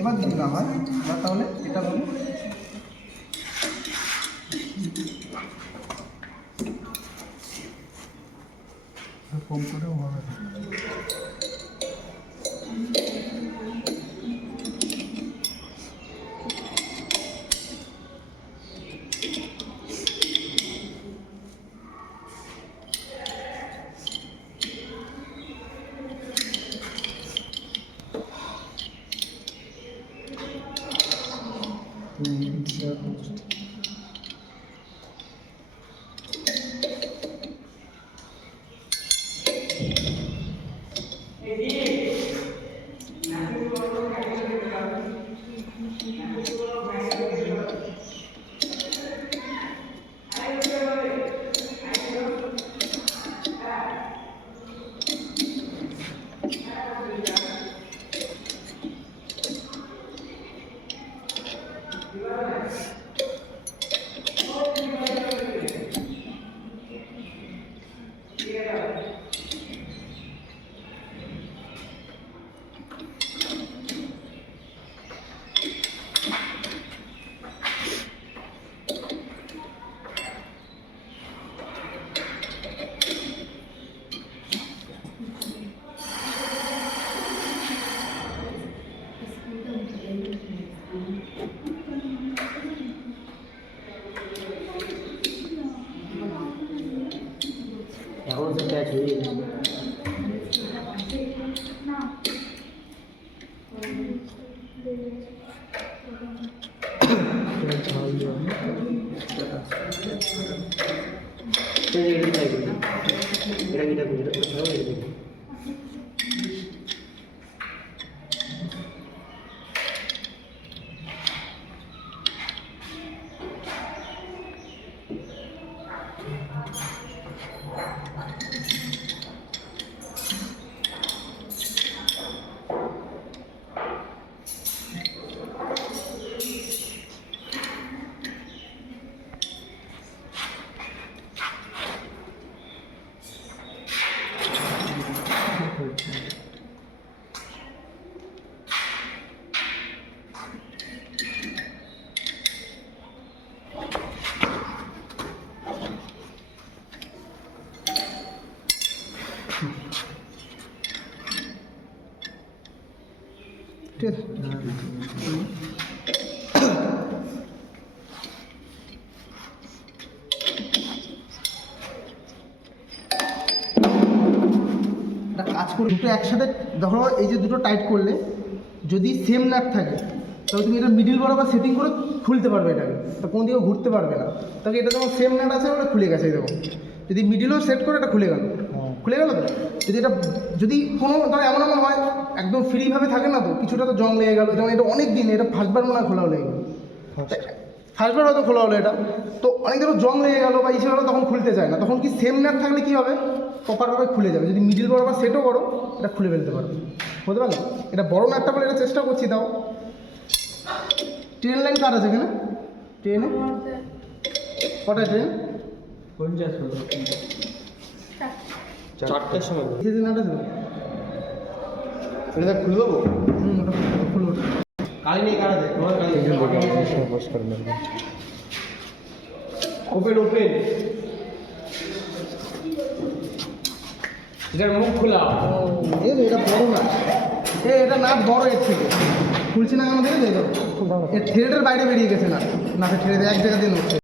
এবার যদি না হয় এবার তাহলে এটা বলি কম করেও হবে। এখন তো ক্যাচ হয়ে গেছে। ঠিক আছে কাজ করে দুটো একসাথে ধরো এই যে দুটো টাইট করলে যদি সেম নাট থাকে তাহলে তুমি এটা মিডিল বরাবর সেটিং করে খুলতে পারবে এটাকে, তো কোনো দিকেও ঘুরতে পারবে না। তাহলে এটা যেমন সেম নাট আছে ওটা খুলে গেছে দেখো, যদি মিডিলও সেট করে এটা খুলে গেল, খুলে গেল তো। যদি এটা যদি কোনো ধরো এমন এমন হয় একদম ফ্রিভাবে থাকে না, তো কিছুটা তো জং লেগে গেলো, যেমন এটা অনেক দিন, এটা ফার্স্টবার মনে হয় খোলা হলে গেলো, ফার্স্টবার হয়তো খোলা হলো এটা, তো অনেক ধরো জং লেগে গেলো বা ইসে হলো, তখন খুলতে চায় না। তখন কি সেম নাট থাকলে কী হবে, প্রপারভাবে খুলে যাবে। যদি মিডিল বরাবর সেটও করো এটা খুলে ফেলতে পারবে, বুঝতে পারলে। এটা বড় নাটটা বলে এটা চেষ্টা করছি। দাও ট্রেন লাইন কার আছে এখানে, ট্রেনে কটায় ট্রেন? 4টার সময় নাট আছে এটা খুলে দেবো। ওটা খুলবো, কালি নেই, কারা দেয় তোমার কালি ওপেন ওপেন এটার মুখ খোলা। এটা বড় না, এটা নাট বড় এর থেকে, খুলছি না কেন দেখে এর থ্রেডের বাইরে বেরিয়ে গেছে নাট, নাটের থ্রেড এক জায়গা দিয়ে নড়ছে।